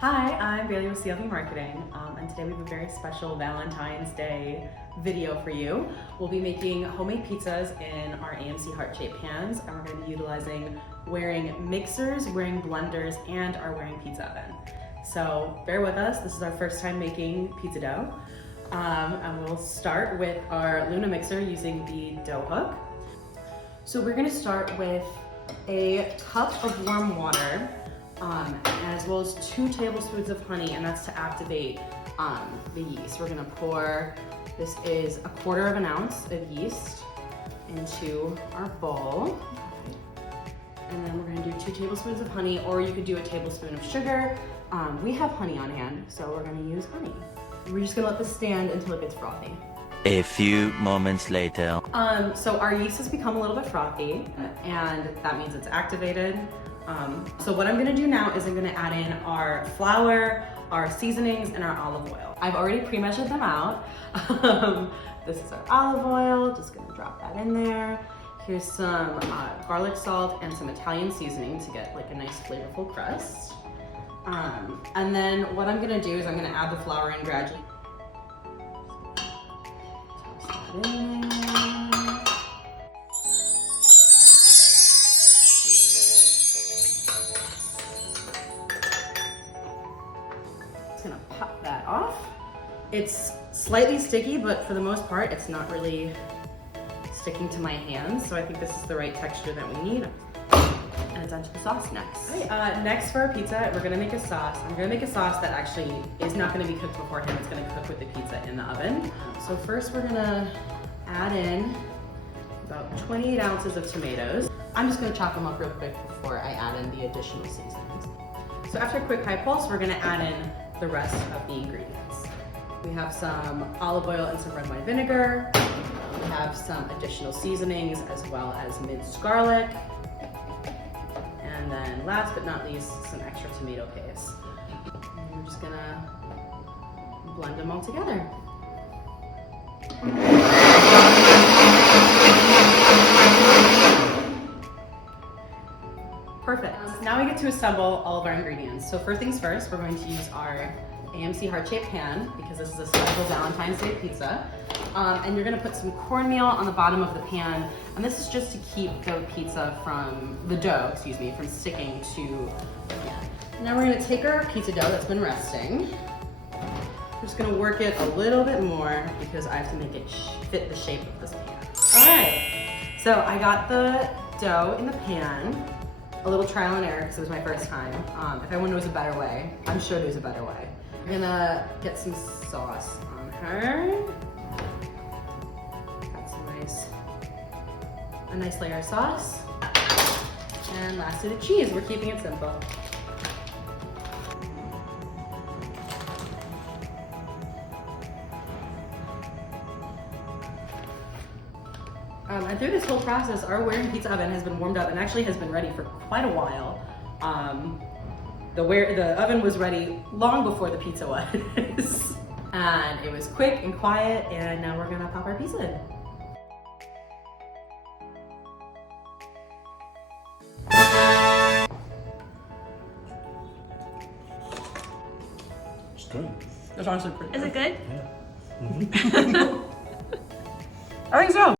Hi, I'm Bailey with CLV Marketing, and today we have a very special Valentine's Day video for you. We'll be making homemade pizzas in our AMC heart-shaped pans, and we're going to be utilizing wearing mixers, wearing blenders, and our wearing pizza oven. So bear with us, this is our first time making pizza dough. And we'll start with our Luna mixer using the dough hook. So we're going to start with a cup of warm water, as well as 2 tablespoons of honey, and that's to activate the yeast. We're gonna pour, this is 1/4 ounce of yeast into our bowl. And then we're gonna do 2 tablespoons of honey, or you could do a tablespoon of sugar. We have honey on hand, so we're gonna use honey. We're just gonna let this stand until it gets frothy. A few moments later. So our yeast has become a little bit frothy, and that means it's activated. So what I'm gonna do now is I'm gonna add in our flour, our seasonings, and our olive oil. I've already pre-measured them out. This is our olive oil, just gonna drop that in there. Here's some garlic salt and some Italian seasoning to get like a nice flavorful crust. And then what I'm gonna do is I'm gonna add the flour in gradually. Toss that in there. Just gonna pop that off. It's slightly sticky, but for the most part, it's not really sticking to my hands. So I think this is the right texture that we need. And it's onto the sauce next. Right, next for our pizza, we're gonna make a sauce. I'm gonna make a sauce that actually is not gonna be cooked beforehand. It's gonna cook with the pizza in the oven. So first we're gonna add in about 28 ounces of tomatoes. I'm just gonna chop them up real quick before I add in the additional seasonings. So after a quick high pulse, we're gonna add in the rest of the ingredients. We have some olive oil and some red wine vinegar. We have some additional seasonings as well as minced garlic. And then last but not least, some extra tomato paste. And we're just gonna blend them all together. Perfect. Now we get to assemble all of our ingredients. So first things first, we're going to use our AMC heart-shaped pan because this is a special Valentine's Day pizza. And you're gonna put some cornmeal on the bottom of the pan. And this is just to keep the dough, from sticking to the pan. Now we're gonna take our pizza dough that's been resting. I'm just gonna work it a little bit more because I have to make it fit the shape of this pan. All right, so I got the dough in the pan. A little trial and error because it was my first time. If anyone knows a better way, I'm sure there's a better way. I'm gonna get some sauce on her. Got a nice layer of sauce. And lastly, the cheese. We're keeping it simple. And through this whole process, our wearing pizza oven has been warmed up and actually has been ready for quite a while. The oven was ready long before the pizza was. And it was quick and quiet, and now we're gonna pop our pizza in. It's good. It's honestly pretty good. Is it good? Yeah. I think so.